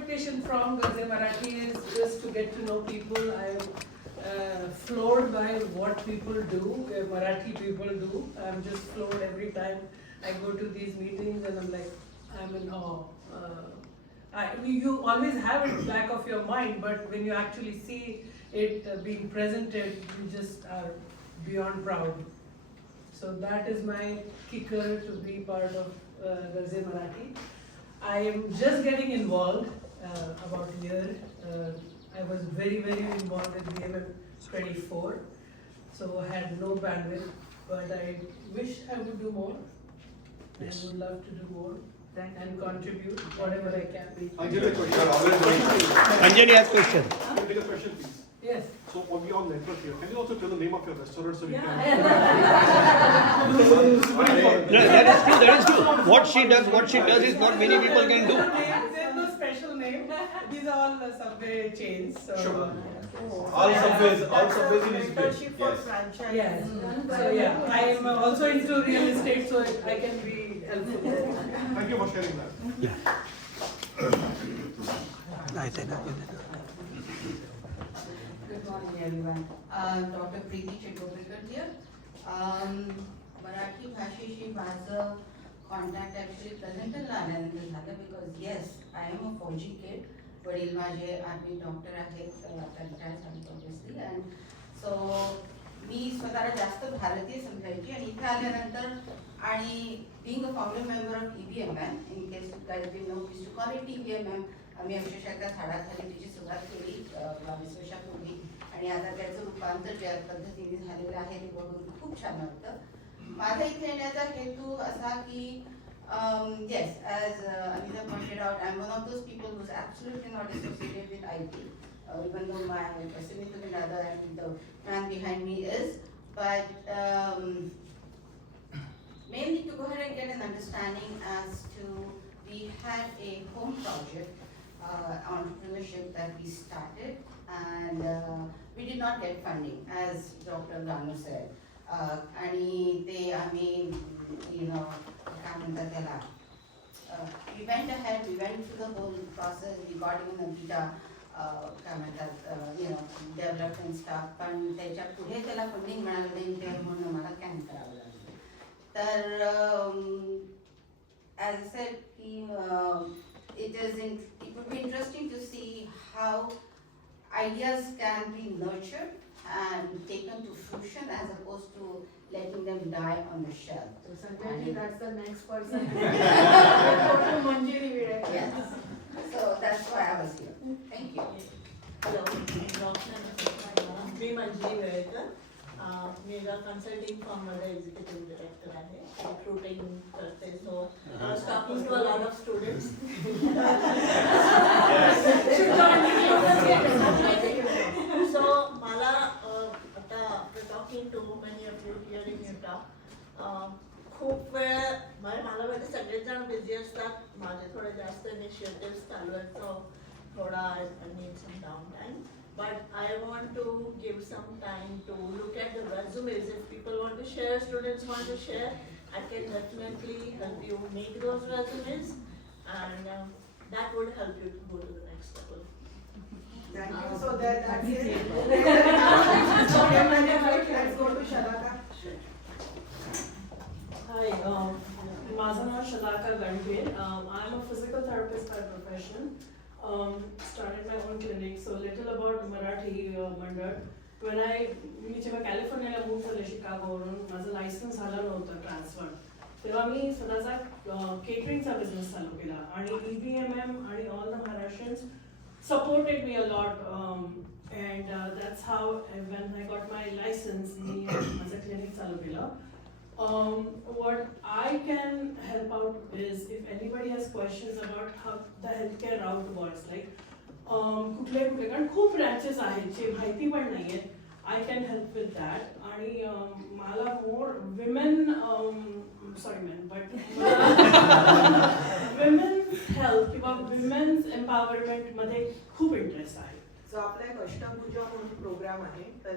expectation from Gaze Marathi is just to get to know people. I'm floored by what people do, Marathi people do. I'm just floored every time I go to these meetings, and I'm like, I'm in awe. You always have it back of your mind, but when you actually see it being presented, you just are beyond proud. So that is my kicker to be part of Gaze Marathi. I am just getting involved about a year. I was very involved in GMM 24, so I had no bandwidth, but I wish I would do more. Yes. I would love to do more and contribute whatever I can. Anjali, has a question. Can you take a question, please? Yes. So on the network here, can you also tell the name of your restaurant so we can? No, that is true. What she does is not many people can do. There's no special name. These are all subway chains. So Sure. All subways in his place. yes. Yes. So yeah, I am also into real estate, so I can be helpful. Thank you for sharing that. Yeah. Good morning, everyone. Dr. Preeti Chittorkar here. Marathi भाषेशी माझं contact actually प्रेझेंटरला आल्यानंतर झालं because yes I am अ फौजी kid. वडील माझे army doctor आहेत, आता retire झाले obviously. And so मी स्वतःला जास्त भारतीय समजायची आणि इथे आल्यानंतर आणि being a founder member of EBMM, in case guys be know please to call it EBMM. आम्ही अक्षरशः त्या झाडाखाली तिची सुरुवात केली 22 वर्षापूर्वी आणि आता त्याचं रूपांतर ज्या पद्धतीने झालेलं आहे ते बघून खूप छान वाटतं. माझा इथे येण्याचा हेतू असा की yes, as Anita pointed out, I'm one of those people who's absolutely not associated with IT, even though my Smith brother and the man behind me is, but mainly to go ahead and get an understanding as to, we had a home project, entrepreneurship that we started, and we did not get funding, as Dr. Ganu said. आणि ते आम्ही काय म्हणतात त्याला, we went ahead, we went through the whole process, we got even a beta काय म्हणतात development stuff, पण त्याच्या पुढे त्याला फंडिंग मिळालं नाही म्हणून मला कॅन्सल करावं लागलं. तर as I said, it would be interesting to see how ideas can be nurtured and taken to fruition as opposed to letting them die on the shelf. So Sanjay, that's the next person. Manjiri Vire. Yes. So that's why I was here. Thank you. Hello, मी मंजिरी वेळेकर. मी एका consulting फर्ममध्ये executive director आहे. Recruiting करते. So talking to a lot of students. So मला आता talking to many of you hearing you talk, खूप वेळ मला वाटतं सगळेच जण बिझी असतात. माझे थोडे जास्त इनिशिएटिव्ह चालू आहेत, सो थोडा I need some down time. But I want to give some time to look at the resumes. If people want to share, students want to share, I can definitely help you make those resumes, and that would help you to go to the next level. Thank you. So that's it. Let's go to Shalaka. Hi, माझं नाव शलाका Ganvir. I'm a physical therapist by profession. Started my own clinic. So little about Marathi Mandal. When मी जेव्हा कॅलिफोर्नियाला move झाले शिकागोवरून, माझं licence झालं नव्हतं transfer, तेव्हा मी स्वतःचा केटरिंगचा business चालू केला आणि EBMM आणि all the Maharashtrians supported me a lot, and that's how when I got my license, मी माझं clinic चालू केलं. What I can help out is if anybody has questions about how the healthcare route works, like कुठले कारण खूप branches आहेत जे माहिती पण नाही आहेत. I can help with that. आणि मला more women's health किंवा women's empowerment मध्ये खूप इंटरेस्ट आहे. So आपला एक अष्टभुजा म्हणून प्रोग्राम आहे, तर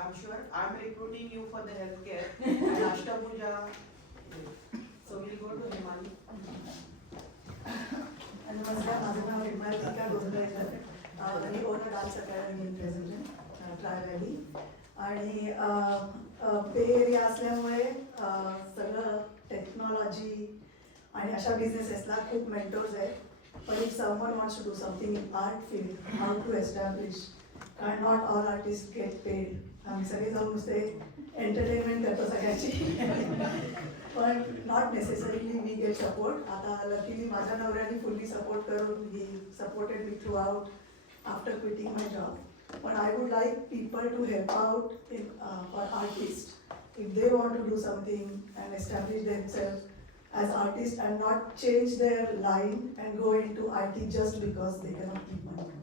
I'm sure I'm recruiting you for the healthcare and Ashtabhuja. So we'll go to Himali. नमस्कार, माझं नाव हिमालिका राधिका गोंधळेकर, मी owner dance academy in present Tri Valley. आणि पे एरिया असल्यामुळे सगळं टेक्नॉलॉजी आणि अशा बिझनेसेसला खूप मेंटोर्स आहेत. पण if someone wants to do something in art field, how to establish, कारण not all artist get paid. आम्ही सगळे जाऊन नुसते एंटरटेनमेंट करतो सगळ्याची, पण not necessarily we get support. आता लकीली माझ्या नवऱ्याने फुल्ली सपोर्ट करून ही supported me throughout after quitting my job. But I would like people to help out in, for artists. If they want to do something and establish themselves as artists and not change their line and go into IT just because they cannot keep money.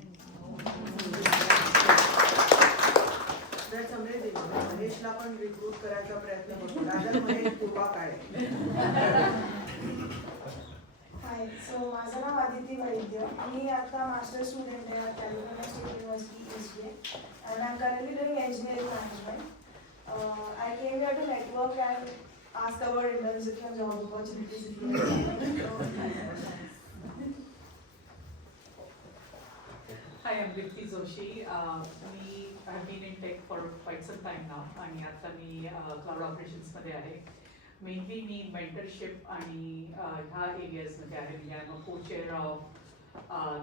That's amazing. महेशला पण recruit करायचा प्रयत्न करतो. राजा महेश पूर्वा काळे. हाय, सो माझं नाव आदिती वैद्य. मी आता master student आहे California state university SBA, and I'm currently doing engineering management. I came here to network and ask about internship and job opportunities. Hi, I'm Dipti Joshi. Me have been in tech for quite some time now आणि आता मी cloud operations मध्ये आहे. Mainly मी mentorship आणि ह्या areas मध्ये आहे. I'm a co-chair of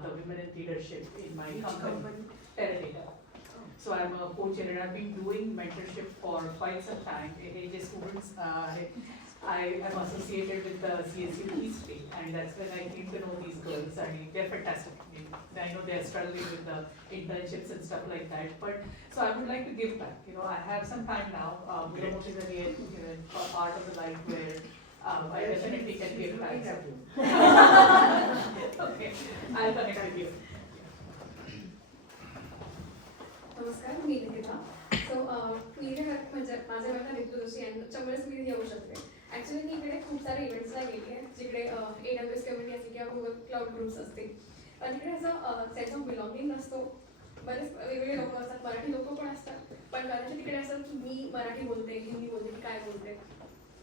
the women in leadership in my company, Teradata. So I'm a co-chair and I've been doing mentorship for quite some time. J students I am associated with the CSU history, and that's when I came to know these girls, and they're fantastic. I know they're struggling with the internships and stuff like that, but so I would like to give back. You know, I have some time now. Mulamoti is a part of the life where I definitely can give back. Okay, I'll connect with you. नमस्कार, मी निकिता. सो मी इकडे म्हणजे माझ्या वेळेला रितू जोशी यांच्यामुळेच मी येऊ शकते. Actually मी इकडे खूप सारे इव्हेंट्सला गेली आहे, जिकडे AWS कम्युनिटी असते किंवा गुगल क्लाउड ग्रुप्स असते. पण तिकडे असं सेन्स ऑफ बिलॉंगिंग नसतो. बरेच वेगवेगळे लोक असतात, मराठी लोक पण असतात, पण कदाचित तिकडे असं की मी मराठी बोलते, हिंदी बोलते, की काय बोलते,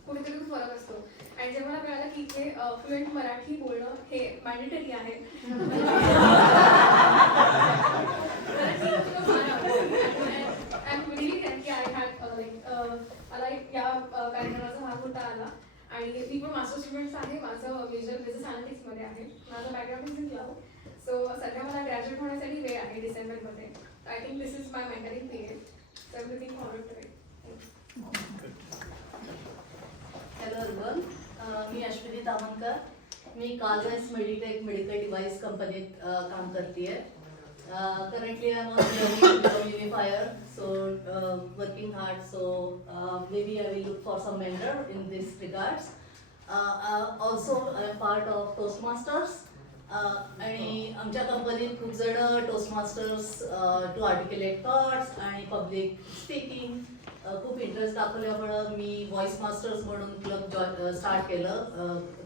कुठेतरी खूप फरक असतो. आणि जेव्हा मला कळालं की इथे फ्लुएंट मराठी बोलणं हे मॅन्डेटरी आहे, मला या कार्यक्रमाचा भाग होता आला. आणि मी पण मास्टर स्टुडंट्स आहे. माझं मेजर बिझनेस अनालिटिक्समध्ये आहे. माझं background is in cloud. So सध्या मला ग्रॅज्युएट होण्यासाठी वेळ आहे डिसेंबरमध्ये. I think this is my mentoring period. So I am looking forward to it. Hello everyone, मी अश्विनी तामणकर. मी कालवेस मेडिटेक मेडिकल डिव्हाइस कंपनीत काम करते. Currently I'm on the unifier, so working hard. So maybe I will look for some mentor in this regards. Also I'm part of Toastmasters. आणि आमच्या कंपनीत खूप जण टोस्टमास्टर्स टू आर्टिक्युलेट थॉट्स आणि public speaking खूप इंटरेस्ट दाखवल्यामुळं मी voice masters म्हणून club start केलं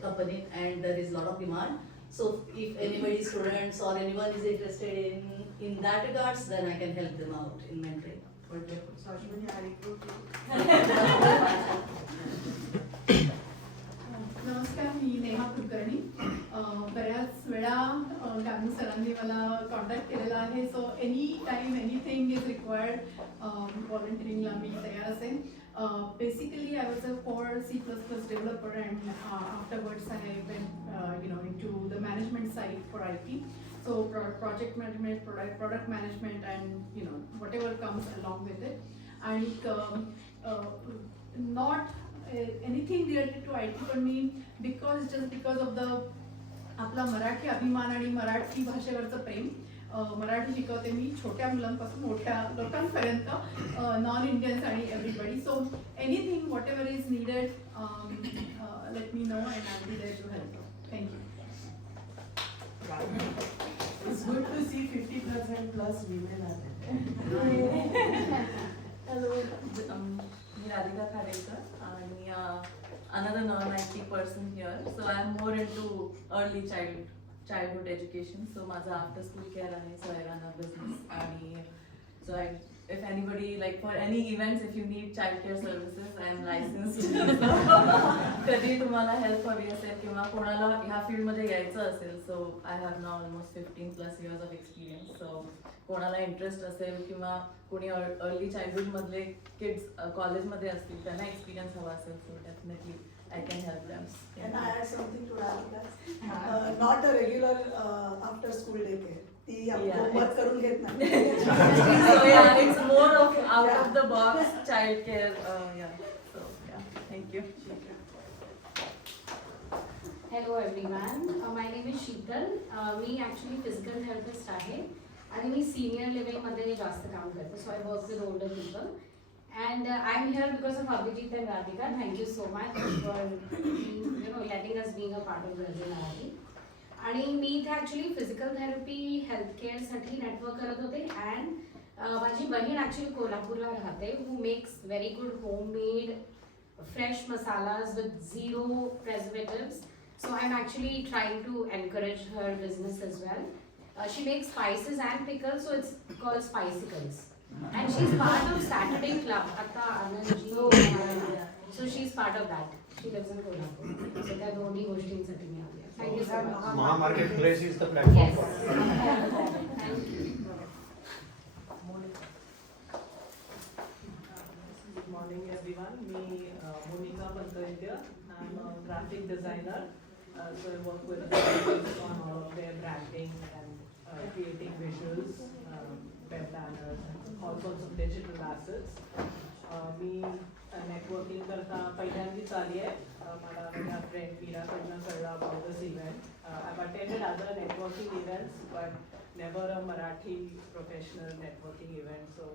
कंपनीत, and there is lot of demand. So if anybody students or anyone is interested in that regards, then I can help them out in mentoring. So Ashwini, I recruit you. नमस्कार, मी नेहा कुलकर्णी. बऱ्याच वेळा गांधी सरांनी मला contact केलेला आहे. So any time anything is required व्हॉलंटिअरिंगला मी तयार असेल. Basically, I was a core C++ developer, and afterwards I went into the management side for IT. So project management, product management, and whatever comes along with it. And not anything related to IT for me, because of the आपला मराठी अभिमान आणि मराठी भाषेवरचं प्रेम. मराठी शिकवते मी छोट्या मुलांपासून मोठ्या लोकांपर्यंत, non Indians आणि everybody. So anything whatever is needed, let me know and I will be there to help. Thank you. It's good to see 50% plus women are there. Hello, मी राधिका खाडेकर आणि another non-IT person here. So I'm more into early childhood education. So माझा after school care आहे, so I run a business आणि so I if anybody, like for any events, if you need childcare services, I am licensed. कधी तुम्हाला help हवी असेल किंवा कोणाला ह्या फील्डमध्ये यायचं असेल, so I have now almost 15+ years of experience. So कोणाला इंटरेस्ट असेल किंवा कोणी अर्ली चाइल्डहुड मधले किड्स कॉलेजमध्ये असतील त्यांना एक्सपिरियन्स हवा असेल, so definitely I can help them. Can I add something to that? Not a regular after school day care. ती होमवर्क करून घेत नाही. So yeah, it's more of out of the box child care. Yeah. So yeah, thank you. Hello everyone. My name is Sheetal. Me actually physical therapist आहे आणि मी senior living मध्ये जास्त काम करते. So I work with older people. And I'm here because of Abhijit and Radhika. Thank you so much for letting us being a part of Girls in Marathi. आणि मी इथे actually physical therapy हेल्थकेअरसाठी network करत होते and माझी बहीण actually कोल्हापूरला राहते who makes very good homemade fresh masalas with 0 preservatives. So I'm actually trying to encourage her business as well. She makes spices and pickles, so it's called Spicicles. And she's part of Saturday Club. So she's part of that. She lives in Kolhapur. So त्या दोन्ही गोष्टींसाठी मी आली. Thank you so much. Maha Marketplace is the platform for Yes. Thank you. Good morning everyone. Me Monica Pantoindia. I'm a graphic designer. So I work with designers on all of their branding and creating visuals, web banners, and all sorts of digital assets. Me networking करता पहिल्यांदाच आली आहे. मला माझ्या friend मीराकडनं कळलं about this event. I've attended other networking events, but never a Marathi professional networking event. So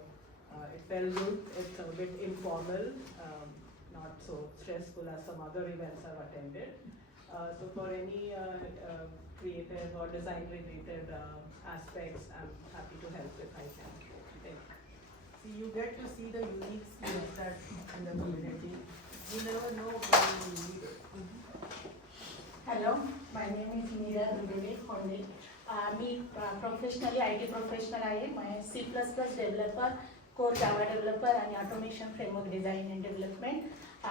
it felt good. It's a bit informal, not so stressful as some other events I've attended. So for any creative or design related aspects, I'm happy to help if I can. So you get to see the unique skills that in the community. You never know when you need it. Hello, my name is Meera Honde. मी professionally IT professional आहे. मैं C++ developer, core Java developer आणि automation framework design and development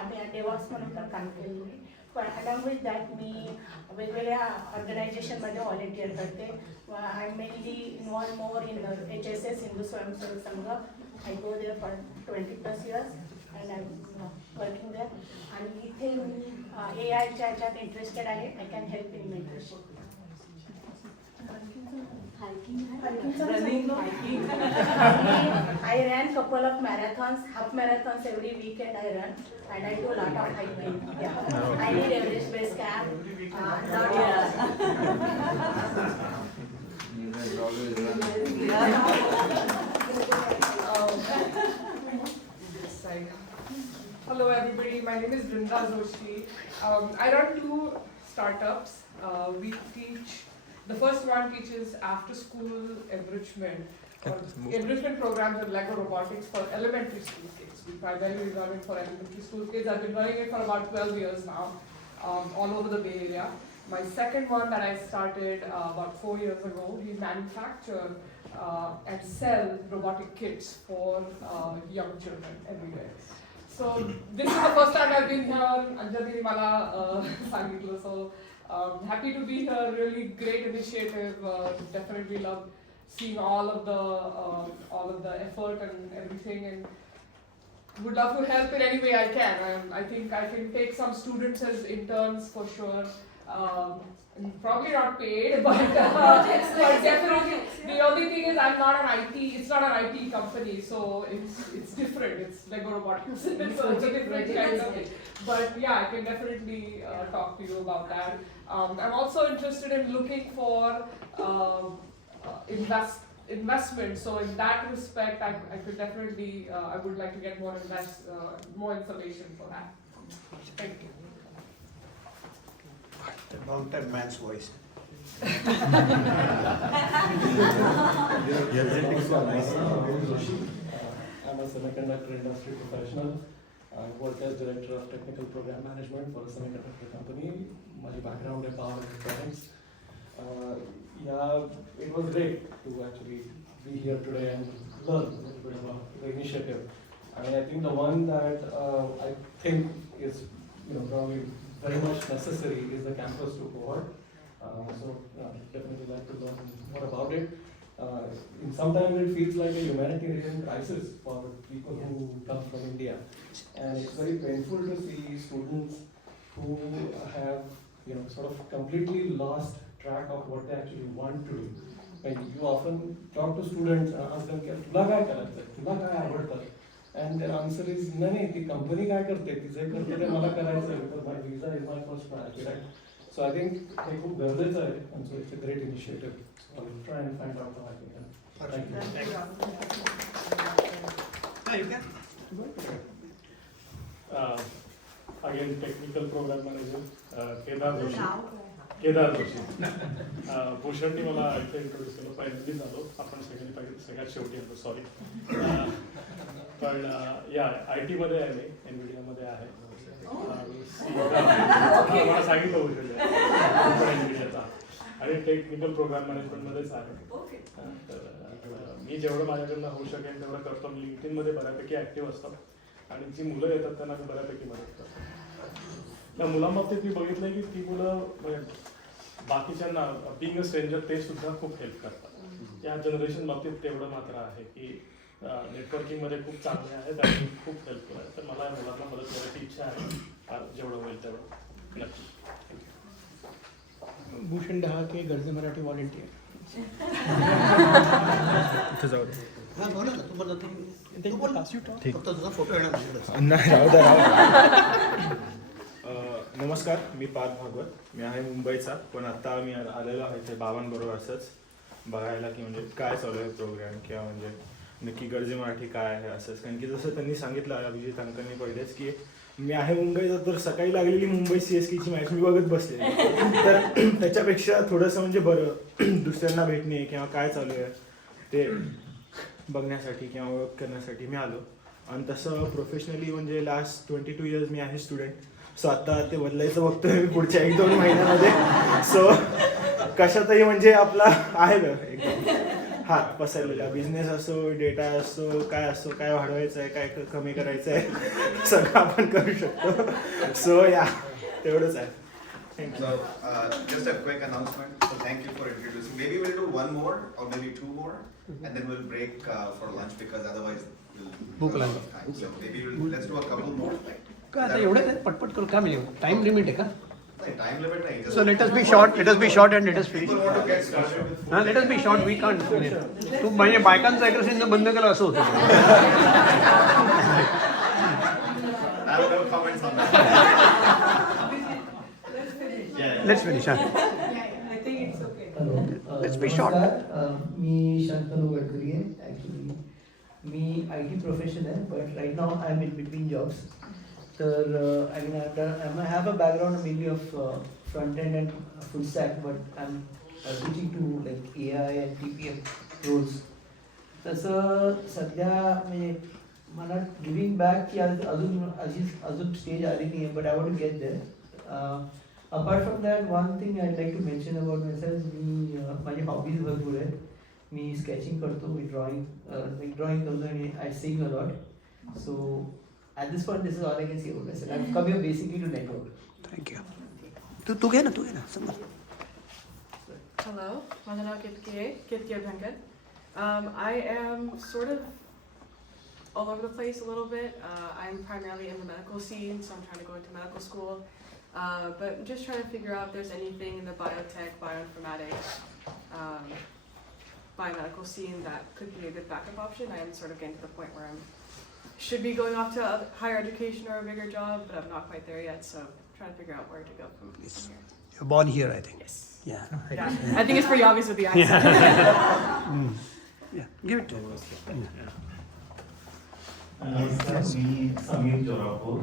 आम्ही DevOps म्हणून पण काम केलेलं आहे. पण अलॉंग विथ दॅट मी वेगवेगळ्या ऑर्गनायझेशनमध्ये व्हॉलेंटियर करते. I am mainly involve more in HSS Hindu Swayamsevak Sangh. I go there for 20+ years and I'm working there. आणि इथे मी AIच्या ह्याच्यात इंटरेस्टेड आहे. I can help in mentorship. Running, hiking. I ran couple of marathons, half marathons every weekend I run, and I do a lot of hiking. Yeah, I need Everest Base Hello everybody, my name is Brinda Joshi. I run 2 startups. We teach, the first one teaches after school enrichment, enrichment programs with Lego robotics for elementary school kids. We primarily run it for elementary school kids. I've been running it for about 12 years now, all over the Bay Area. My second one that I started about 4 years ago, we manufacture and sell robotic kits for young children everywhere. So this is the first time I've been here. Anjali Mala Sangitla. So happy to be here. Really great initiative. Definitely love seeing all of the effort and everything, and would love to help in any way I can. I think I can take some students as interns for sure. Probably not paid, but definitely. The only thing is I'm not an IT. It's not an IT company, so it's different. It's Lego robotics, so it's a different kind of thing. But yeah, I can definitely talk to you about that. I'm also interested in looking for investment. So in that respect, I could definitely I would like to get more information for that. Thank you. Long-term man's voice. I'm a semiconductor industry professional. I work as director of technical program management for a semiconductor company. My background is power electronics. Yeah, it was great to actually be here today and learn a little bit of the initiative. I mean, I think the one that I think is probably very much necessary is the campus to cohort. So definitely like to learn more about it. Sometimes it feels like a humanitarian crisis for people who come from India, and it's very painful to see students who have sort of completely lost track of what they actually want to do. And you often talk to students and ask them, "तुला काय करायचंय? तुला काय आवडतं?" And their answer is, "नाही ती company काय करते? तिचे करते ते मला करायचंय because my visa is my first priority." Right? So I think हे खूप गरजेचं आहे, and so it's a great initiative. So I'll try and find out how I can help. Thank you. Again, technical program manager, Kedar Joshi. भूषणनी मला इथे introduce केलं, पहिल्यांदाच आलो, आपण सगळ्यात शेवटी आलो, सॉरी. पण या IT मध्ये आहे मी, NVIDIAमध्ये आहे. मला सांगितलं भूषणने NVIDIAचा, आणि टेक्निकल प्रोग्राम मॅनेजमेंटमध्येच आहे. तर मी जेवढं माझ्याकडनं होऊ शकेल तेवढं करतो. मी LinkedInमध्ये बऱ्यापैकी ऍक्टिव्ह असतो, आणि जी मुलं येतात त्यांना मी बऱ्यापैकी मदत करतो. त्या मुलांबाबतीत मी बघितलं की ती मुलं बाकीच्यांना बिंग अ स्ट्रेंजर ते सुद्धा खूप हेल्प करतात. या जनरेशन बाबतीत तेवढं मात्र आहे की नेटवर्किंगमध्ये खूप चांगले आहेत आणि खूप हेल्प करतात. तर मला या मुलांना मदत करायची इच्छा आहे, जेवढं होईल तेवढं नक्की. भूषण डहाके गरजे मराठी व्हॉलंटियर. नमस्कार, मी पार्थ भागवत. मी आहे मुंबईचा, पण आता मी आलेलो आहे इथे बाबांबरोबर असंच बघायला की म्हणजे काय चालू आहे प्रोग्राम, किंवा म्हणजे नक्की गरजे मराठी काय आहे असंच. कारण की जसं त्यांनी सांगितलं अभिजित अंकांनी पहिलेच की मी आहे मुंबईचा, तर सकाळी लागलेली मुंबई CSKची मॅच मी बघत बसले. तर त्याच्यापेक्षा थोडंसं म्हणजे बरं दुसऱ्यांना भेटणे किंवा काय चालू आहे ते बघण्यासाठी किंवा ओळख करण्यासाठी मी आलो. आणि तसं प्रोफेशनली म्हणजे लास्ट 22 इयर्स मी आहे स्टुडंट. सो आता ते बदलायचं बघतोय मी पुढच्या 1-2 महिन्यामध्ये. सो कशातही म्हणजे आपला आहे एकदम हात पसरलेला. बिझनेस असो, डेटा असो, काय वाढवायचं आहे, काय कमी करायचं आहे, सगळं आपण करू शकतो. सो या तेवढंच आहे. Thank you. So, just a quick announcement. So, thank you for introducing. Maybe we'll do one more or maybe 2 more, and then we'll break for lunch because otherwise we'll run out of time. So maybe let's do a couple more. का आता एवढं पटपट करू का मिळेल? Time limit आहे का? Time limit nahi. So let us be short and let us finish. Let us be short, we can't finish. तू म्हणजे बायकांचं ॲग्रेशन बंद केलं असं होतं. I have no comments on that. Let's finish. I think it's okay. Let's be short. मी शांतनु गडकरी आहे. Actually मी IT profession आहे, but right now I am in between jobs. तर I have a background mainly of front end and full stack, but I'm switching to like AI and TPM roles. तसं सध्या म्हणजे मला giving back की अजून stage आली नाही आहे, but I want to get there. Apart from that one thing I like to mention about myself. मी माझी हॉबीज भरपूर आहेत. मी स्केचिंग करतो, मी ड्रॉइंग करतो, आणि I sing a lot. So at this point, this is all I can say about myself. I've come here basically to network. Thank you. तू घे ना समजा. Hello, माझं नाव Kitke Bhankar. I am sort of all over the place a little bit. I'm primarily in the medical scene, so I'm trying to go into medical school. But I'm just trying to figure out if there's anything in the biotech, bioinformatics, biomedical scene that could be a good backup option. I am sort of getting to the point where I should be going off to higher education or a bigger job, but I'm not quite there yet, so I'm trying to figure out where to go from here. You're born here, I think. Yes. Yeah. I think it's pretty obvious with the accent. Yeah, give it to him. Namaskar, me Samir Jorapur.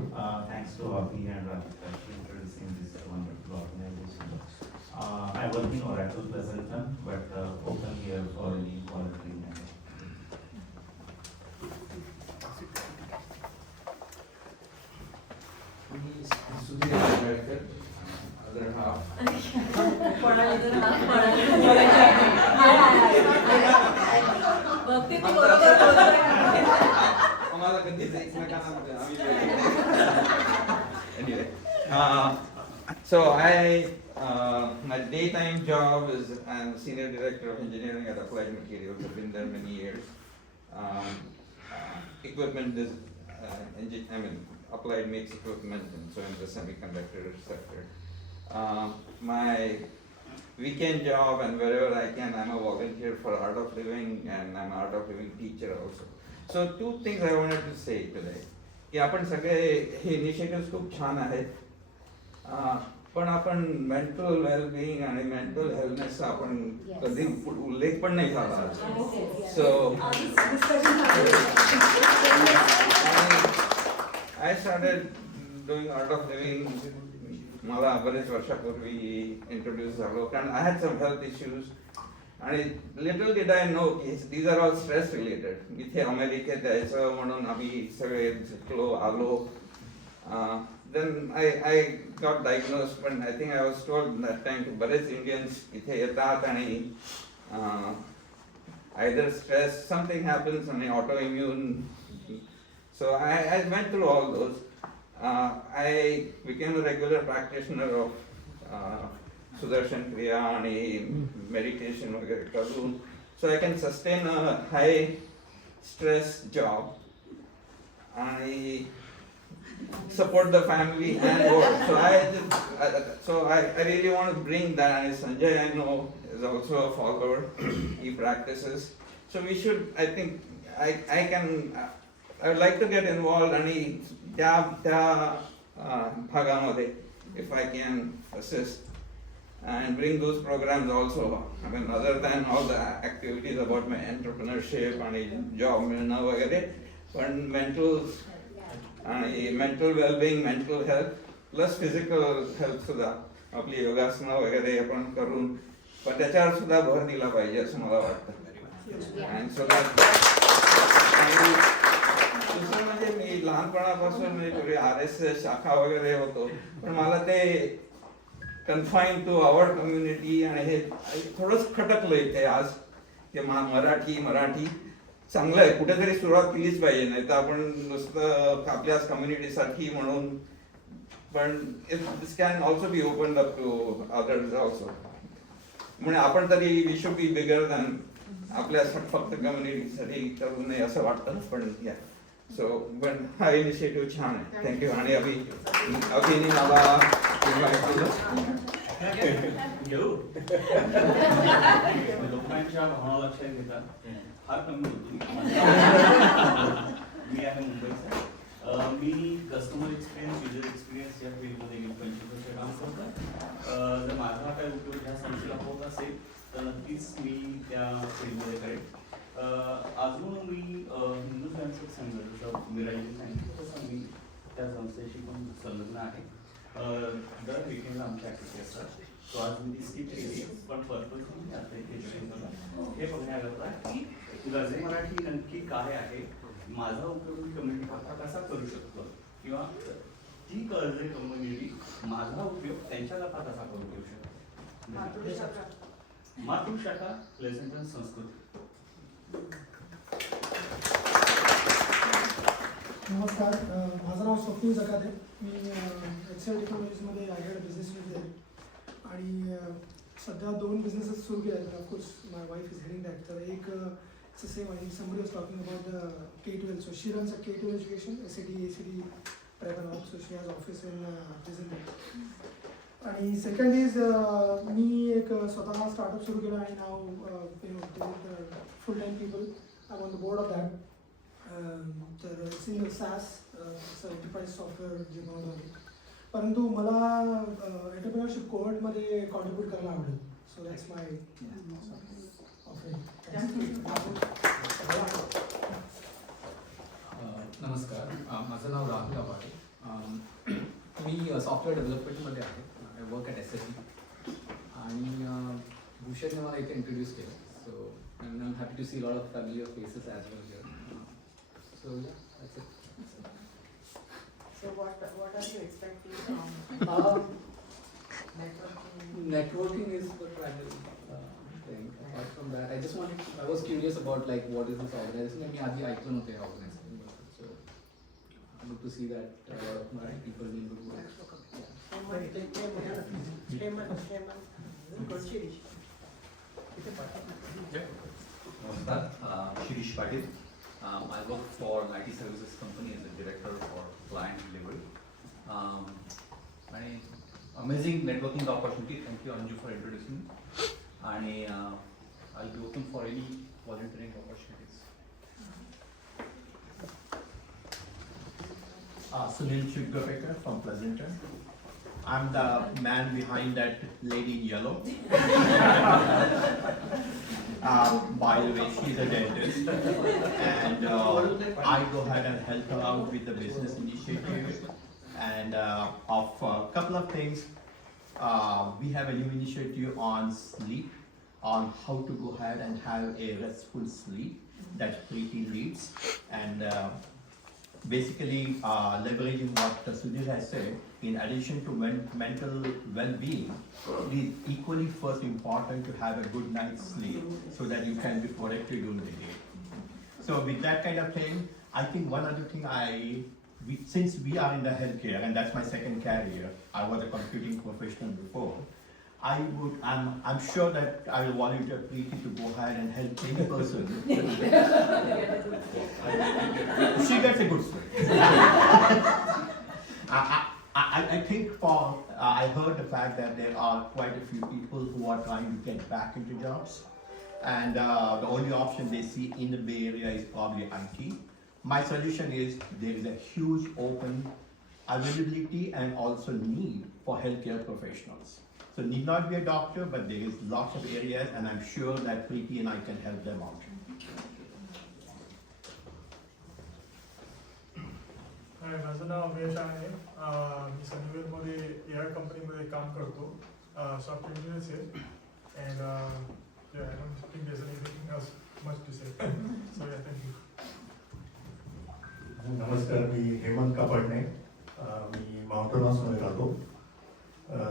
Thanks to Avi and Ravi for introducing this wonderful organization. I work in Oracle Pleasanton, but open here for any volunteering. Other half. बघते ती बरोबर बोलतोय. कधीच एकमेकांना anyway, so my daytime job is I'm senior director of engineering at Applied Materials. I've been there many years. Equipment is, Applied makes equipment, and so in the semiconductor sector. My weekend job and wherever I can, I'm a volunteer for Art of Living, and I'm an Art of Living teacher also. So 2 things I wanted to say today. की आपण सगळे हे initiative खूप छान आहेत, पण आपण mental wellbeing आणि mental हेल्थनेसचा आपण कधी उल्लेख पण नाही झाला. सो I started doing Art of Living मला बरेच वर्षापूर्वी इंट्रोड्यूस झालो, कारण I had some health issues. आणि लिटल डिड आय नो की these are all stress related. इथे अमेरिकेत यायचं म्हणून आम्ही सगळे शिकलो आलो. देन आय गॉट डायग्नोज, पण I think I was told that time की बरेच इंडियन्स इथे येतात आणि आयदर स्ट्रेस समथिंग हॅपन्स आणि autoimmune. So I went through all those. I became a regular practitioner of Sudarshan Kriya and meditation वगैरे करून, so I can sustain a high stress job and support the family and work. So I really want to bring that. And Sanjay, I know, is also a follower. He practices. So we should, I think, I would like to get involved and त्या भागामध्ये if I can assist and bring those programs also. I mean, other than all the activities about my entrepreneurship and job मिळणं वगैरे, पण mental well-being, mental health plus physical health सुद्धा आपली योगासनं वगैरे आपण करून, पण त्याच्यावर सुद्धा भर दिला पाहिजे असं मला वाटतं. And so दुसरं म्हणजे मी लहानपणापासून मी पूर्वी RSS शाखा वगैरे होतो, पण मला ते कन्फाईन टू आवर कम्युनिटी आणि हे थोडंच खटकलं इथे आज की मराठी चांगलं आहे, कुठेतरी सुरुवात केलीच पाहिजे. नाही तर आपण नुसतं आपल्याच कम्युनिटीसाठी म्हणून, पण this can also be open up to others also. म्हणजे आपण तरी we should be bigger than आपल्या फक्त कम्युनिटीसाठी करू नये असं वाटतं. पण या सो पण हा इनिशिएटिव्ह छान आहे. थँक्यू. आणि अभिनी मला लोकांच्या भावना लक्षात घेता फार कमी होतो. मी आहे मुंबईचा. मी कस्टमर एक्सपिरियन्स, युजर एक्सपिरियन्स या फील्डमध्ये 25 वर्ष काम करतो. जर माझा काही उपयोग ह्या संस्थेला होत असेल तर नक्कीच मी त्या फील्डमध्ये करेन. अजून मी हिंदू स्वयंसेवक संघ, जसं मिराजी सांगितलं तसं मी त्या संस्थेशी पण संलग्न आहे. दर विकेंडला आमच्या ॲक्टिव्हिटी असतात. सो आज मी ती स्किप केली, पण पर्पजली आता हे बघण्याकरता की गरजे मराठी नक्की काय आहे, माझा उपयोग मी कम्युनिटी कसा करू शकतो, किंवा ती गरजे कम्युनिटी माझा उपयोग त्यांच्या लफा कसा करून घेऊ शकतो. मातृशाखा लेझेंडर संस्कृती. नमस्कार, माझं नाव स्वप्नील जकाते. मी एक्सेल टेक्नॉलॉजीजमध्ये ॲग्रेड बिझनेस मध्ये आणि सध्या 2 बिझनेसेस सुरू केले आहेत. Of course my wife is heading that. तर एक same I think somebody was talking about the K-12. So she runs a K-12 education, ACD prep and all. So she has office in prison. आणि second is मी एक स्वतः startup सुरू केलं आणि now full time people I on the board of that. तर it's in SAS, enterprise software जे बनवलं आहे. परंतु मला एंटरप्रेन्योरशिप कोहर्टमध्ये कॉन्ट्रीब्यूट करायला आवडेल. So that's my offering. नमस्कार, माझं नाव राहुल आवाडे. मी सॉफ्टवेअर डेव्हलपमेंटमध्ये आहे. I work at SAP. आणि भूषणने मला इथे इंट्रोड्यूस केलं. So I am happy to see lot of familiar faces as well here. So that's it. So what are you expecting from networking is the primary thing. Apart from that, I was curious about like what is this organization. मी आधी ऐकलं नव्हतं या organisation. So good to see that a lot of Marathi people doing good work. Namaskar, Shirish Patil. I work for an IT services company as a director for client delivery. And amazing networking opportunity. Thank you, Anju, for introducing me. And I'll be open for any volunteering opportunities. Sunil Chugapekar from Pleasanton. I'm the man behind that lady in yellow. By the way, she's a dentist, and I go ahead and help her out with the business initiative and of a couple of things. We have a new initiative on sleep, on how to go ahead and have a restful sleep that Preeti leads, and basically leveraging what Sudhir has said. In addition to mental well-being, it is equally first important to have a good night's sleep so that you can be productive during the day. So with that kind of thing, I think one other thing since we are in the healthcare, and that's my second career, I was a computing professional before, I'm sure that I will volunteer Preeti to go ahead and help any person. She gets a good sleep. I think I heard the fact that there are quite a few people who are trying to get back into jobs, and the only option they see in the Bay Area is probably IT. My solution is there is a huge open availability and also need for healthcare professionals. So need not be a doctor, but there is lots of areas, and I'm sure that Preeti and I can help them out. हाय, माझं नाव अभेश आहे. मी सनवेलमध्ये AI कंपनीमध्ये काम करतो, software engineer आहे. And yeah, I don't think there's anything else much to say. So yeah, thank you. नमस्कार, मी हेमंत कापडणे. मी mountain हाऊसमध्ये राहतो.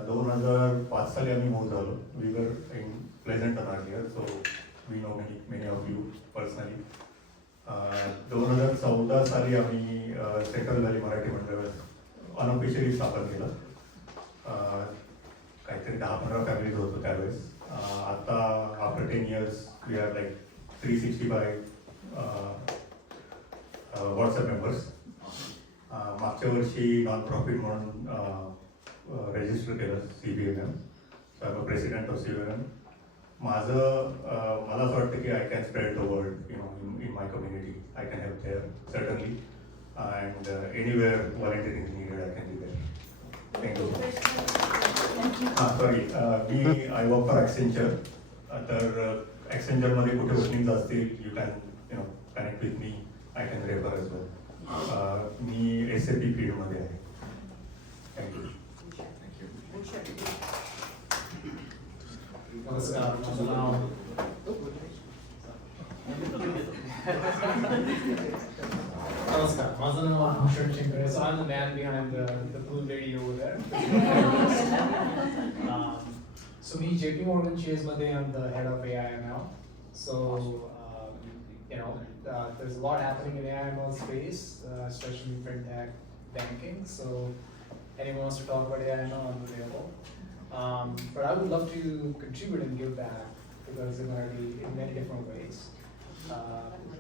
2005 साली आम्ही मूव्ह झालो. We were in Pleasanton earlier, so we know many of you personally. 2014 साली आम्ही central valley Marathi मंडळ unofficially स्थापन केलं. काहीतरी 10-15 फॅमिलीज होतो त्यावेळेस. आता after 10 years we are like 365 WhatsApp members. मागच्या वर्षी नॉन प्रॉफिट म्हणून रजिस्टर केलं CBMM. So I am a president of CBMM. मला असं वाटतं की I can spread the word in my community. I can help there certainly, and anywhere volunteering is needed, I can be there. Thank you. Sorry, I work for Accenture. Accenture मध्ये कुठे openings असतील, you can connect with me. I can refer as well. Me SAP field मध्ये आहे. Thank you. नमस्कार, माझं नाव Namaskar, माझं नाव Bhushan शिंकरे. So I'm the man behind the blue lady over there. So me, JP Morgan Chase मध्ये I'm the head of AI/ML. So there's a lot happening in AI/ML space, especially in fintech, banking. So anyone wants to talk about AI/ML, I'm available. But I would love to contribute and give back because in many different ways.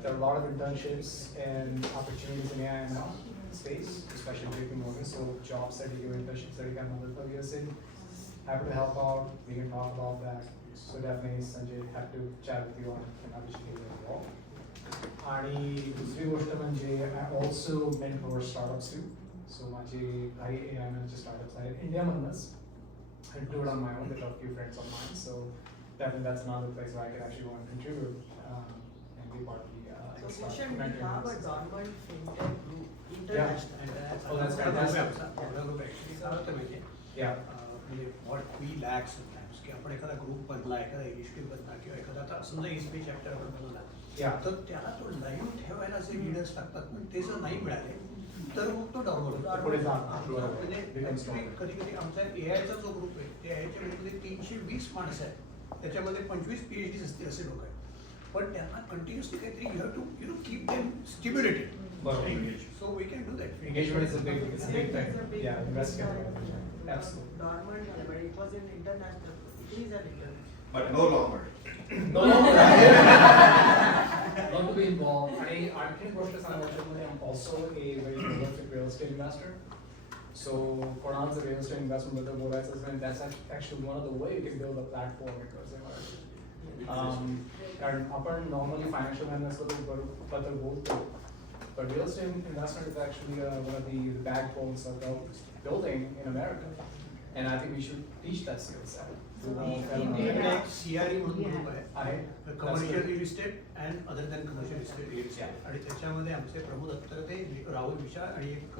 There are a lot of internships and opportunities in AI/ML space, especially JP Morgan. So job study or internship study kind of other years in. Happy to help out. We can talk about that. So definitely, Sanjay, happy to chat with you on an opportunity as well. आणि दुसरी गोष्ट म्हणजे I also mentor startups too. So माझे काही AI/ML startups आहेत इंडियामधूनच. I do it on my own with a few friends of mine. So definitely that's another place where I can actually go and contribute. And be part of the Bhushan, we have a dormant fintech group, international. Oh, that's fantastic. Yeah. What we lack sometimes, की आपण एखादा group बनला, एखादा initiative बनला किंवा एखादा आता समजा SP चॅप्टर आपण बनवला, तर त्याला तो लाईव्ह ठेवायला जे लीडर्स लागतात, पण ते जर नाही मिळाले तर मग तो डॉर्मंट होतो. म्हणजे कधी कधी आमचा AIचा जो ग्रुप आहे, ते AIच्या ग्रुपमध्ये 320 माणसं आहेत, त्याच्यामध्ये 25 PhDs असतील असे लोक आहेत. पण त्यांना कंटिन्युअसली काहीतरी you have to keep them stimulated. So we can do that. Engagement is a big thing. Yeah, investing. Absolutely. Dormant, but it was in international. It is an international. But no longer. No longer. Love to be involved. आणि आणखी गोष्ट सांगायची म्हणजे I'm also a very prolific real estate investor. So कोणाला जर real estate investment बद्दल बोलायचं असेल, that's actually one of the way you can build a platform because कारण आपण normally financial analysis बद्दल बोलतो, but real estate investment is actually one of the backbones of building in America, and I think we should teach that skill set. CRE म्हणून group आहे, commercial real estate and other than commercial estate real estate, आणि त्याच्यामध्ये आमचे प्रमोद अत्तरते, राहुल विशाळ आणि एक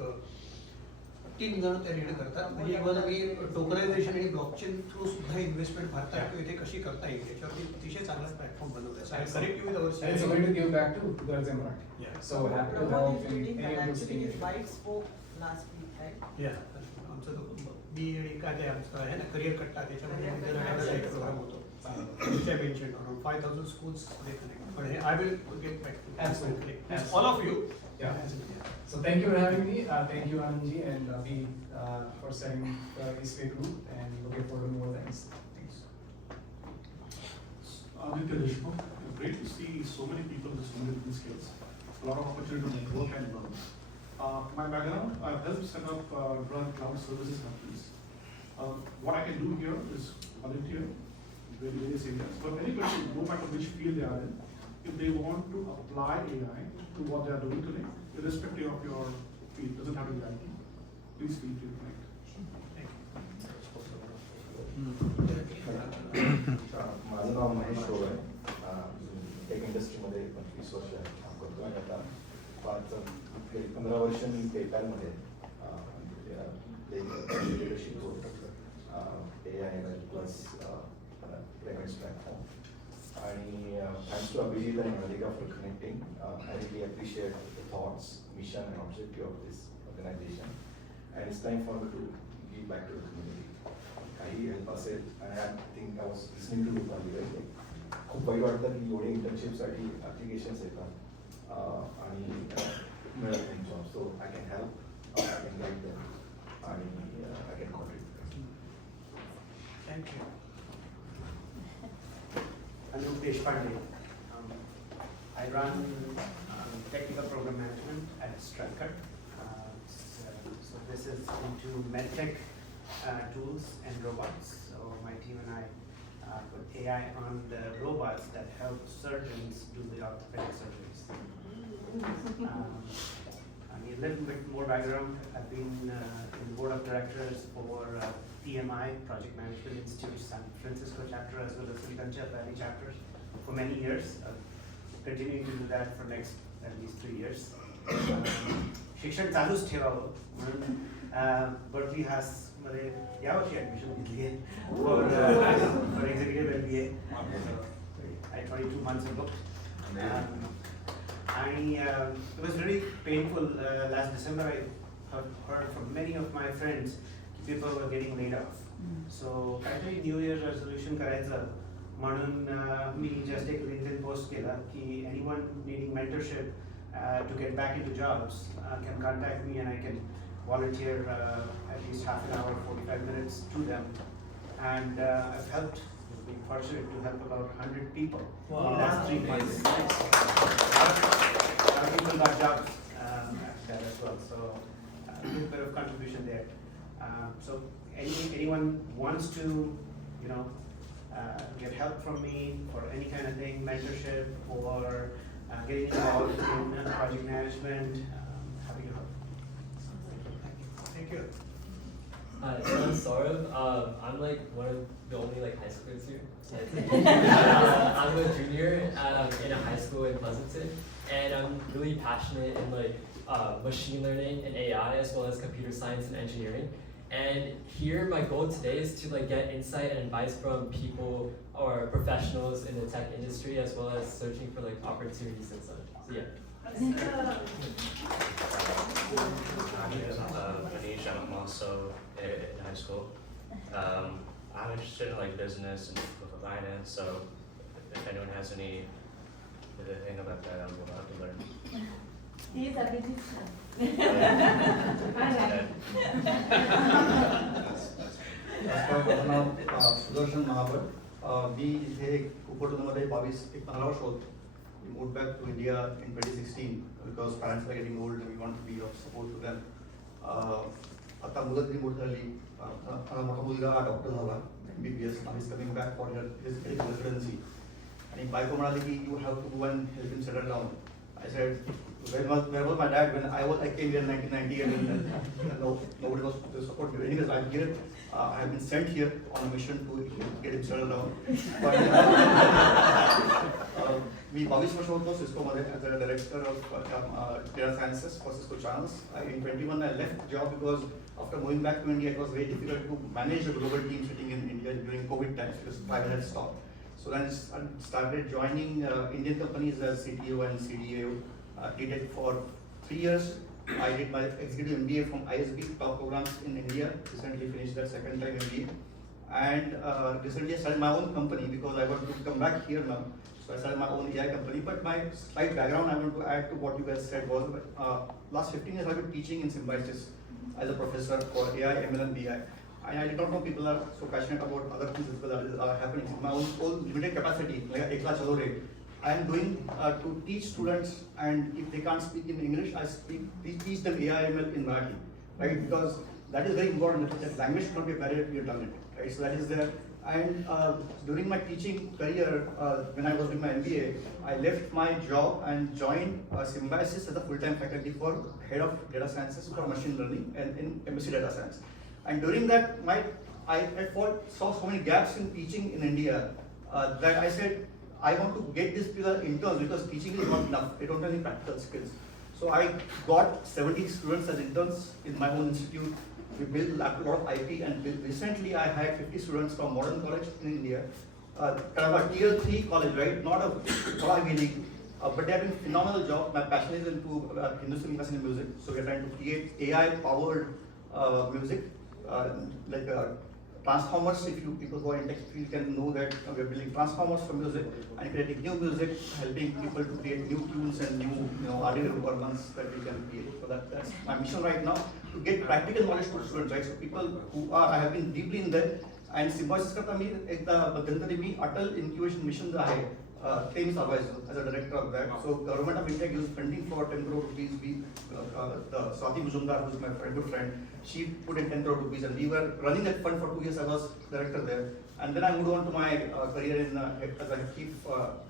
3 जण ते lead करतात. म्हणजे इव्हन आम्ही टोकनायझेशन आणि ब्लॉकचेन थ्रू सुद्धा इन्व्हेस्टमेंट भारतात इथे कशी करता येईल याच्यावरती अतिशय चांगला प्लॅटफॉर्म बनवला आहे. Connect with our And it's a way to give back to Garze Marathi. So happy to help in any of those Actually, his things. wife spoke last week, right? आमचं तो मी आणि काय ते आमचं आहे ना करिअर कट्टा, त्याच्यामध्ये प्रोग्राम होतो. Which I mentioned around 5,000 schools they connect. But I will get back to Absolutely. all of you. Yeah. So thank you for having me. Thank you Anandji and Avi for setting the Eastway group, and looking forward to more things. Thanks. Aditya Deshmukh, great to see so many people with so many different skills. A lot of opportunity to network and learn. My background, I've helped set up run cloud services companies. What I can do here is volunteer in various areas. But anybody, no matter which field they are in, if they want to apply AI to what they are doing today, irrespective of your field, doesn't have to be IT, please feel free to connect. माझं नाव महेश शोर आहे. Take इंडस्ट्रीमध्ये 25 वर्ष काम करतो आणि आता 15 वर्ष मी पेपॅलमध्ये लिडरशिप होतो. AI plus payments platform. आणि थँक्स टू अभिजित आणि Malika for connecting. I really appreciate the thoughts, mission and objective of this organization. And it's time for me to give back to the community. काही help असेल, आणि I think I was listening to Rupa Livai, खूप वाईट वाटतं की एवढे इंटर्नशिपसाठी applications येतात आणि मिळत नाही job. So I can help, I can guide them आणि I can contribute. Thank you. Anup Deshpande. I run technical program management at Stratcott. So this is into medtech tools and robots. So my team and I put AI on the robots that help surgeons do the orthopedic surgeries. I mean, a little bit more background. I've been in the board of directors for PMI, Project Management Institute, San Francisco chapter, as well as Silicon Valley chapters for many years. Continuing to do that for next at least 3 years. शिक्षण चालूच ठेवावं म्हणून Berkeley has मध्ये यावर्षी admission घेतली आहे for executive MBA. I 22 months ago. And it was very painful. Last December I heard from many of my friends people were getting laid off. So काहीतरी new year resolution करायचं म्हणून मी just एक LinkedIn post केला की anyone needing mentorship to get back into jobs can contact me and I can volunteer at least half an hour, 45 minutes to them. And I've helped, been fortunate to help about 100 people in the last 3 days. A lot of people got jobs after that as well, so a little bit of contribution there. So anyone wants to, you know, get help from me for any kind of thing, mentorship or getting involved in project management, happy to help. Thank you. Hi, so I'm Saurav. I'm like one of the only like high schoolers here. I'm a junior in a high school in Pleasanton, and I'm really passionate in like machine learning and AI as well as computer science and engineering. And here my goal today is to like get insight and advice from people or professionals in the tech industry as well as searching for like opportunities and such. So yeah. Manish, I'm also in high school. I'm interested in like business and finance, so if anyone has any in about that, I'm gonna have to learn. He is Abhijit's son. नमस्कार, माझं नाव सुदर्शन महाबळ. मी इथे कुपटूनमध्ये 15 वर्ष होतो. We moved back to India in 2016 because parents are getting old and we want to be of support to them. आता मुलगी मोठी झाली, माझा मोठा मुलगा डॉक्टर झाला MBBS. Now he's coming back for his residency. आणि बायको म्हणाली की you have to go and help him settle down. I said, where was my dad when I came here in 1990 and nobody was to support me. Anyways, I'm here. I have been sent here on a mission to get him settled down. But मी 22 वर्ष होतो सिस्कोमध्ये as a director of data sciences for Cisco channels. In 21 I left the job because after moving back to India it was very difficult to manage a global team sitting in India during COVID times because private had stopped. So then I started joining Indian companies as CTO and CDO. Did it for 3 years. I did my executive MBA from ISB, top programs in India. Recently finished that second time MBA. And recently I started my own company because I want to come back here now. So I started my own AI company. But my slight background I want to add to what you guys said was last 15 years I've been teaching in Symbiosis as a professor for AI, ML and BI. And I did not know people are so passionate about other things as well that are happening. In my own limited capacity, like Ekla Chalore, I am doing to teach students, and if they can't speak in English, I teach them AI ML in Marathi, right? Because that is very important. That language should not be a barrier to your talent, right? So that is there. And during my teaching career, when I was doing my MBA, I left my job and joined Symbiosis as a full-time faculty for head of data sciences for machine learning and in MSc data science. And during that, I saw so many gaps in teaching in India that I said, I want to get these people interns because teaching is not enough. They don't have any practical skills. So I got 70 students as interns in my own institute. We built a lot of IP, and recently I had 50 students from Modern College in India. Kind of a tier 3 college, right? Not a Ivy League, but they are doing phenomenal job. My passion is into Hindustani classical music, so we are trying to create AI-powered music, like transformers. If you people who are in tech field can know that we are building transformers for music and creating new music, helping people to create new tunes and new audio organs that we can create. So that's my mission right now, to get practical knowledge to students, right? So people who are, I have been deeply in that. And Symbiosis करता मी एकदा मध्यंतरी मी अटल incubation mission जो आहे ते मी चालवायचो as a director of that. So government of India gives funding for 10 crore rupees. We Swati Mujumdar, who is my good friend, she put in 10 crore rupees, and we were running that fund for 2 years. I was director there, and then I moved on to my career in as a chief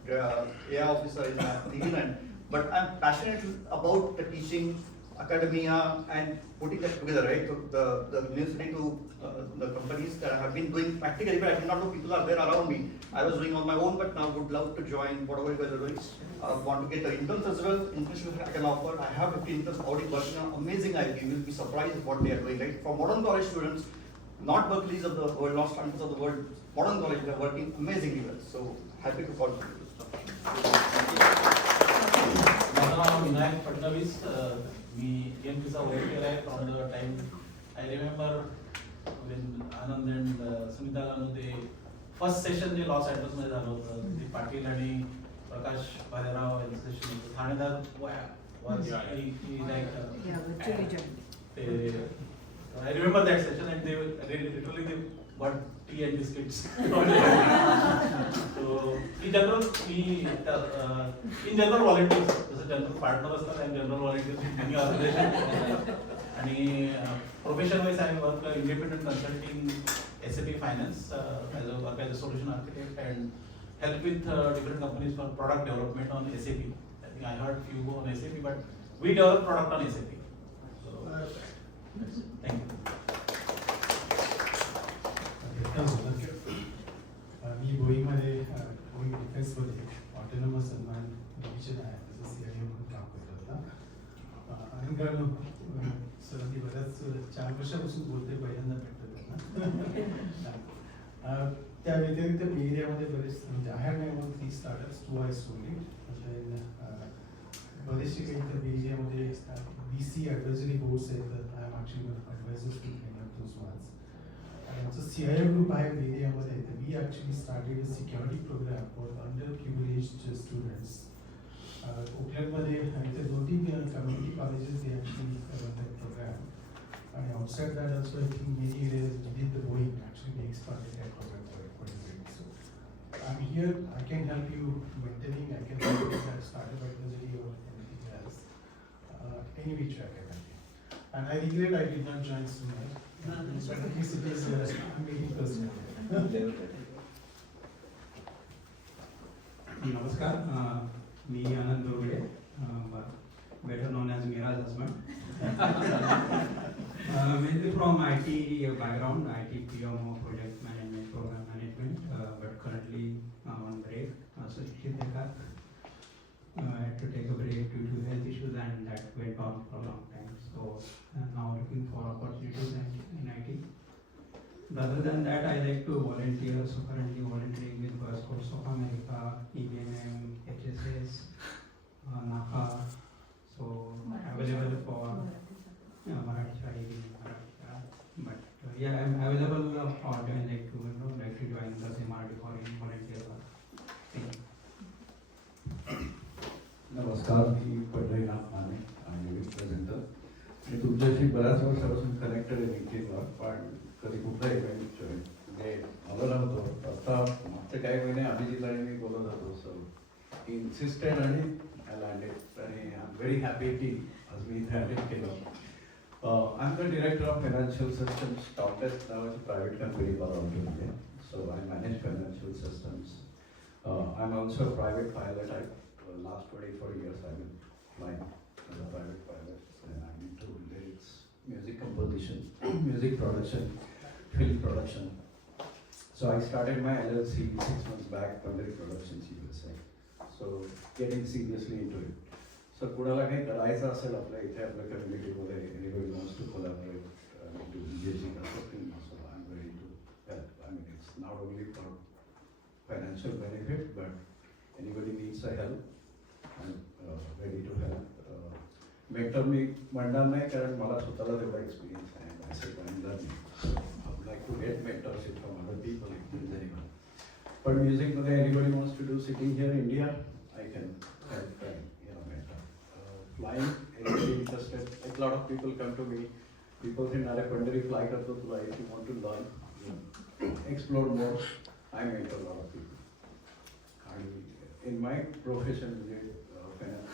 AI officer in New Zealand. But I'm passionate about the teaching, academia, and putting that together, right? So the university to the companies that I have been doing practically, but I did not know people are there around me. I was doing on my own, but now would love to join whatever you guys are doing. Want to get the interns as well. Internship I can offer. I have 15 interns already working on amazing IP. You will be surprised at what they are doing, right? For modern college students, not Berkeley's of the world, not Stanford's of the world, modern college, they are working amazingly well. So happy to contribute. माझं नाव विनायक फडणवीस. मी GMGचा work केला आहे from the time I remember when Anand and Sunita ते first session जे loss ॲटमॉसमध्ये झालं होतं, ते पाटील आणि प्रकाश भालेराव यांचं session Thanedar was I remember that session, and they literally got tea and biscuits. So in general volunteers, जसं जनरल पार्टनर असतात and general volunteers in many organizations. आणि profession wise I work independent consulting SAP Finance as a solution architect and help with different companies for product development on SAP. I think I heard few on SAP, but we develop product on SAP. So thank you. मी बोईंगमध्ये Boeing डिफेन्समध्ये autonomous सन्मान division आहे त्याचं CIO म्हणून काम करत होता. आणि सर मी बऱ्याच 4 वर्षापासून बोलते, पहिल्यांदा भेटतो त्यांना. त्या व्यतिरिक्त बी एरियामध्ये बरेच म्हणजे I have my own 3 startups, 2 आय सोडली. बरेचसे काही तर बी एरियामध्ये BC ॲडवायझरी बोर्ड्स आहेत, तर I am actually advisors to many of those ones. आणि आमचं CIO ग्रुप आहे बी एरियामध्ये, तर we actually started a security program for underprivileged students community colleges, they actually run that program. And outside that also, I think many areas within the Boeing actually makes funding that program quite a bit. So I'm here, I can help you maintaining, I can help you get started by university or anything else. Any which way I can help you. And I regret I did not join sooner. But at least it is meeting person. नमस्कार मी आनंद दोरगडे better known as Mira's husband. Mainly from IT background, IT PMO, project management, program management, but currently on break. So I had to take a break due to health issues and that went on for a long time. So now looking for opportunities in IT. Other than that, I like to volunteer. So currently volunteering with Boy Scouts of America, EBMM, HSS, NACA. So available for Marathi, but yeah, I'm available for join like to join the same RD for volunteer. Thank you. नमस्कार, मी पंढरीनाथ माने आणि news presenter. मी तुमच्याशी बऱ्याच वर्षापासून connected आहे LinkedInवर, पण कधी कुठला इव्हेंट म्हणजे आलो नव्हतो. आता मागचे काही महिने अभिजित आणि मी बोलत होतो. सो इन्सिस्टेड आणि आय लँडेड आणि आय एम व्हेरी हॅपी की आज मी इथे अटेंड केलं. I am the director of financial systems. TopTest नावाची प्रायव्हेट कंपनी बनवली होती. So I manage financial systems. I am also a private pilot. Last 24 years I've been flying as a private pilot, and I'm into lyrics, music composition, music production, film production. So I started my LLC 6 months back, Pandari Productions USA. So getting seriously into it. So कुणाला काही करायचं असेल आपल्या इथे आपल्या communityमध्ये, anybody wants to collaborate, to engaging a team, so I'm ready to help. I mean, it's not only for financial benefit, but anybody needs a help. I'm ready to help. Mentor मी म्हणणार नाही कारण मला स्वतःला तेवढा experience आहे. असं म्हणणार नाही. I would like to get mentorship from other people if there is anyone. But musicमध्ये anybody wants to do sitting here in India, I can help and mentor. Flying, anybody interested? A lot of people come to me. People say, "अरे Pandhari fly करतो तुला, if you want to learn, explore more." I mentor a lot of people. And in my profession,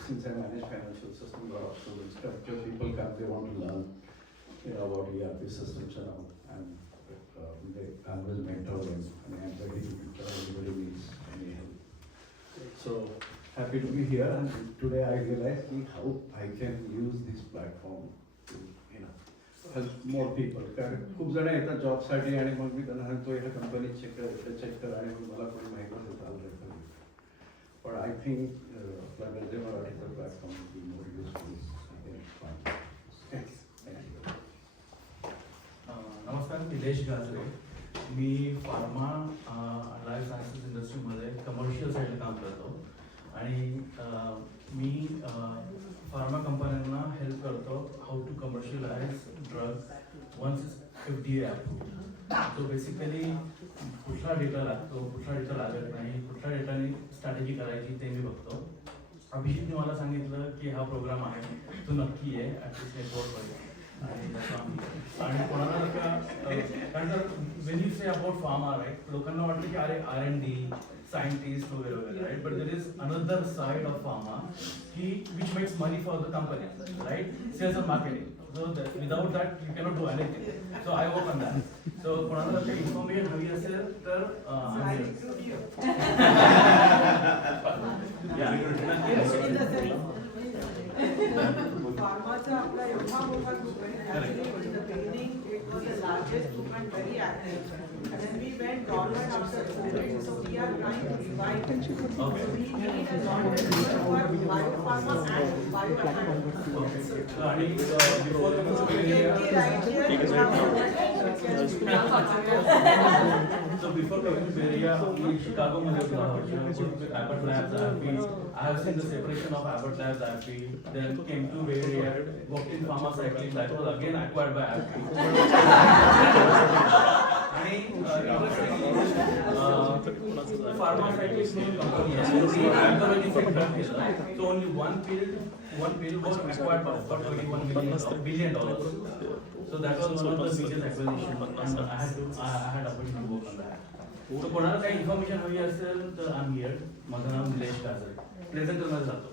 since I manage financial systems, a lot of students come, people come, they want to learn, about ERP systems and all, and they always mentor them, and I'm ready to mentor anybody needs any help. So happy to be here, and today I realized how I can use this platform to, help more people. कारण खूप जण येतात जॉबसाठी आणि मग मी त्यांना सांगतो या कंपनीत चेक कर आणि मला कोणी माहिती नसेल चालू. But I think like a Marathi platform would be more useful. Thanks. Thank you. नमस्कार, निलेश गाजरे. मी फार्मा लाईफ सायन्सेस इंडस्ट्रीमध्ये कमर्शियल साईडला काम करतो आणि मी फार्मा कंपन्यांना हेल्प करतो how to commercialise drug once FDA approved. तो बेसिकली कुठला डेटा लागतो, कुठला डेटा लागत नाही, कुठल्या डेटाने स्ट्रॅटेजी करायची ते मी बघतो. अभिजितने मला सांगितलं की हा प्रोग्राम आहे, तो नक्की आहे ॲटलिस्ट नेटवर्कमध्ये. आणि कोणाला कारण when you say about pharma right, लोकांना वाटतं की अरे R&D सायंटिस्ट वगैरे वगैरे right, but there is another side of pharma की which makes money for the company right, sales and marketing. So without that you cannot do anything. So I work on that. So कोणाला काही information हवी असेल तर फार्माचा आपला एवढा मोठा group आहे. In the beginning it was the largest group and very active. And then we went dormant after COVID, so we are trying to revive it. So we need a lot of people who are biopharma and bioanalytics. आणि before coming to so before coming to area, we Chicago मध्ये होतो with Abbott Labs. I have seen the separation of Abbott Labs, AbbVie, then came to Bay Area, worked in pharmaceutical, that was again acquired by AbbVie. आणि pharmaceutics म्हणून company आहे. So we acquired sector. So only one field was acquired for $21 billion. So that was one of the biggest acquisitions, and I had opportunity to work on that. So कोणाला काही information हवी असेल तर I am here. माझं नाव Nilesh Kajale. Presenter मध्ये जातो.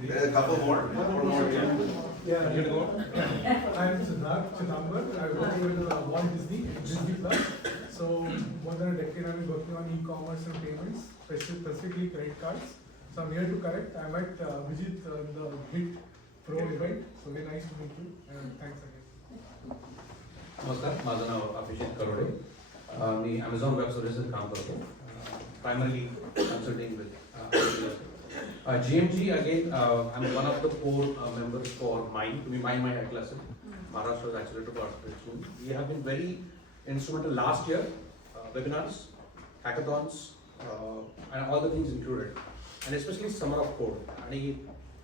There's a couple more. Yeah, I'm Siddharth Chidambar. I work with Walt Disney Plus. So more than a decade I've been working on e-commerce and payments, specifically credit cards. So I'm here to correct. I met Vijit in the Bit Pro event. So very nice to meet you and thanks again. नमस्कार, माझं नाव अभिषेक करोडे. मी Amazon web services काम करतो. Primarily consulting with GMG. Again, I'm one of the core members for Mind. To be my class, Maharashtra's Accelerator Corporation. We have been very instrumental last year. Webinars, hackathons, and all the things included, and especially Summer of Code. And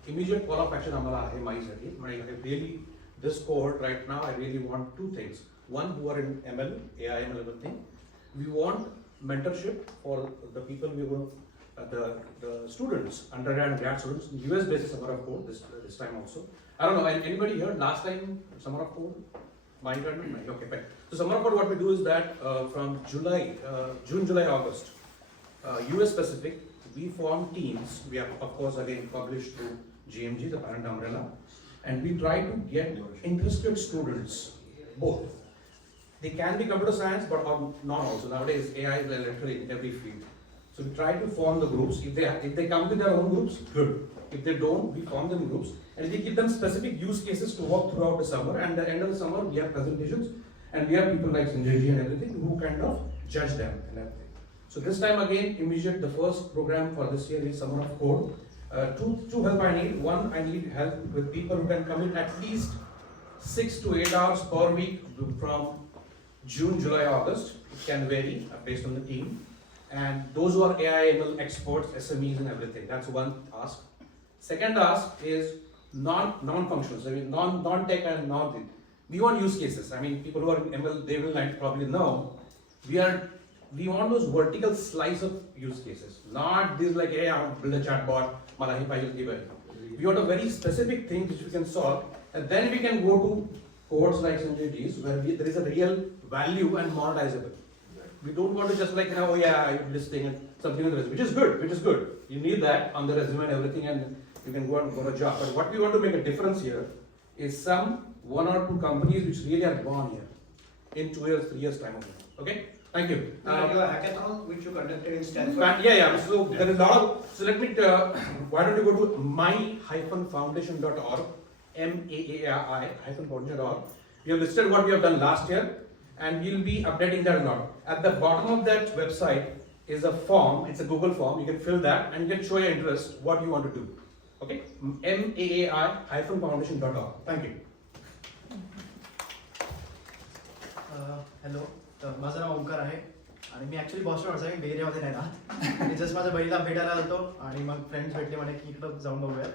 immediate call of action आम्हाला आहे माईसाठी. म्हणजे really this cohort right now, I really want two things. One, who are in ML, AI, ML, everything. We want mentorship for the people we will, the students, undergrad and grad students, US based Summer of Code this time also. I don't know, anybody here last time Summer of Code? My turn? Okay, fine. So Summer of Code, what we do is that from June, July, August, US specific, we form teams. We have, of course, again published through GMG, the parent umbrella, and we try to get interested students, both. They can be computer science, but not also. Nowadays, AI is literally in every field. So we try to form the groups. If they come with their own groups, good. If they don't, we form them in groups, and we give them specific use cases to work throughout the summer. And at the end of the summer, we have presentations, and we have people like GMG and everything who kind of judge them and everything. So this time again, immediate, the first program for this year is Summer of Code. Two help I need. One, I need help with people who can come in at least 6 to 8 hours per week from June, July, August. It can vary based on the team. And those who are AI, ML experts, SMEs and everything. That's one ask. Second ask is non-functionals. I mean, non-tech and non-tech. We want use cases. I mean, people who are in ML, they will probably know. We want those vertical slice of use cases. Not this like, hey, I'll build a chatbot, we want a very specific thing which we can solve, and then we can go to cohorts like GMGs where there is a real value and monetizable. We don't want to just like, oh yeah, you're listing and something on the resume, which is good. You need that on the resume and everything, and you can go and go to a job. But what we want to make a difference here is one or two companies which really are born here in 2 years, 3 years time. Okay, thank you. Your hackathon which you conducted in Stanford. Yeah. So there is a lot of. So let me. Why don't you go to my-foundation.org, MAAI-foundation.org. We have listed what we have done last year, and we'll be updating that a lot. At the bottom of that website is a form. It's a Google form. You can fill that and you can show your interest, what you want to do. Okay, MAAI-foundation.org. Thank you. Hello, तर माझं नाव ओंकार आहे आणि मी actually Boston आहे, बे एरियामध्ये नाही राहत. मी just माझ्या बहिणीला भेटायला आलो आणि मग फ्रेंड्स भेटले म्हणे की इकडं जाऊन बघूया.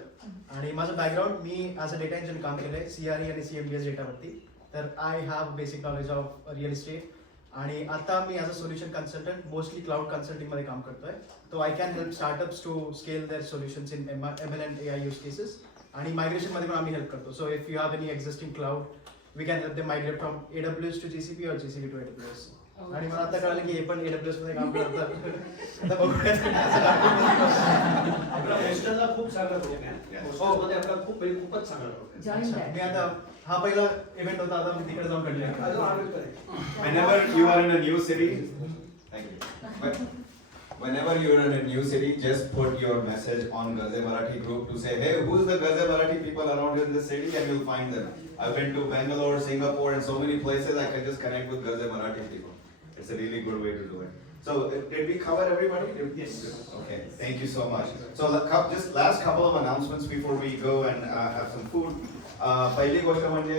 आणि माझं बॅकग्राऊंड, मी ॲज अ डेटा इंजिनियर काम केलं आहे CRE आणि CMBS डेटावरती. तर I have basic knowledge of real estate आणि आता मी as a solution consultant mostly cloud कन्सल्टिंगमध्ये काम करतोय. तो I can help startups to scale their solutions in ML and AI use cases. आणि मायग्रेशनमध्ये पण आम्ही हेल्प करतो. So if you have any existing cloud, we can help them migrate from AWS to GCP or GCP to AWS. आणि मला आता कळलं की हे पण AWS मध्ये काम करतात. आता बघूया. आपला हॉस्टेलला खूप चांगला प्रोग्राम आहे. हॉस्टेलमध्ये आपला खूपच चांगला प्रोग्राम. मी आता हा पहिला इव्हेंट होता, आता मी तिकडे जाऊन काढले. Whenever you are in a new city, thank you. Whenever you're in a new city, just put your message on Gaze Marathi group to say, hey, who's the Gaze Marathi people around in this city, and you'll find them. I've been to Bangalore, Singapore, and so many places. I can just connect with Gaze Marathi people. It's a really good way to do it. So, did we cover everybody? Yes. Okay, thank you so much. So, just last couple of announcements before we go and have some food. पहिली गोष्ट म्हणजे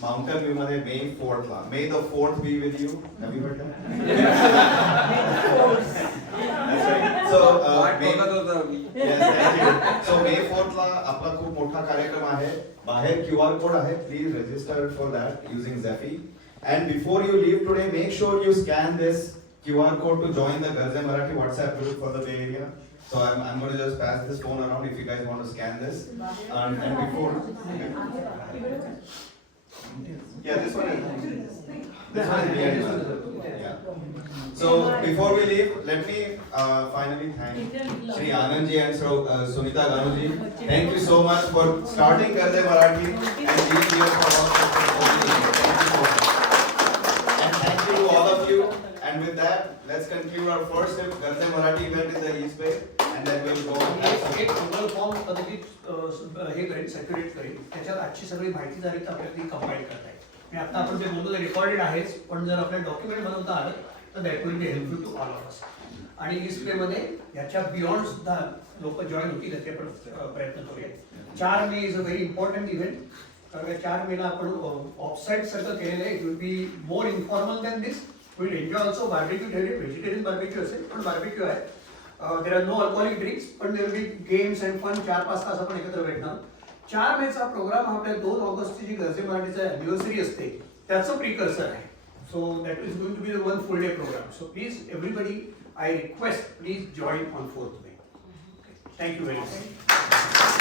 Mountain View मध्ये May 4th ला. May the 4th be with you. Have you heard that? That's right. So, yes, thank you. So May 4th ला आपला खूप मोठा कार्यक्रम आहे. बाहेर QR कोड आहे. Please register for that using Zephy. And before you leave today, make sure you scan this QR code to join the Garze Marathi WhatsApp group for the Bay Area. So I'm going to just pass this phone around if you guys want to scan this. And before, yeah, this one is behind. Yeah. So before we leave, let me finally thank Shri Anandji and Sunita Ganuji. Thank you so much for starting Garze Marathi and being here for all. And thank you to all of you. And with that, let's conclude our first Garze Marathi event in the East Bay, and then we'll go. एक Google form कदाचित हे करेल, circulate करेल. त्याच्यात आजची सगळी माहिती झाली तर आपल्याला कंपाईल करता येईल. आणि आता आपण जे बोलतो ते रेकॉर्डेड आहेच, पण जर आपल्याला डॉक्युमेंट बनवता आलं तर that will be helpful to all of us. आणि ईस्ट पे मध्ये याच्या बियॉन्ड सुद्धा लोक जॉईन होतील याचे आपण प्रयत्न करूया. 4 May is a very important event. कारण 4 मेला आपण ऑफसाईट सारखं केलेलं आहे. It will be more informal than this. Will enjoy also barbecue ठेवले, व्हेजिटेरियन बार्बेक्यू असेल पण बार्बेक्यू आहे. There are no alcoholic drinks, पण there will be games and fun. 4-5 तास आपण एकत्र भेटणार. 4 मेचा प्रोग्राम आपल्या 2 ऑगस्टची जी गर्जे मराठीचा अॅनिव्हर्सरी असते त्याचं प्रिकर्सर आहे. So that is going to be the 1 full day program. So please everybody, I request, please join on 4th May. Thank you very much.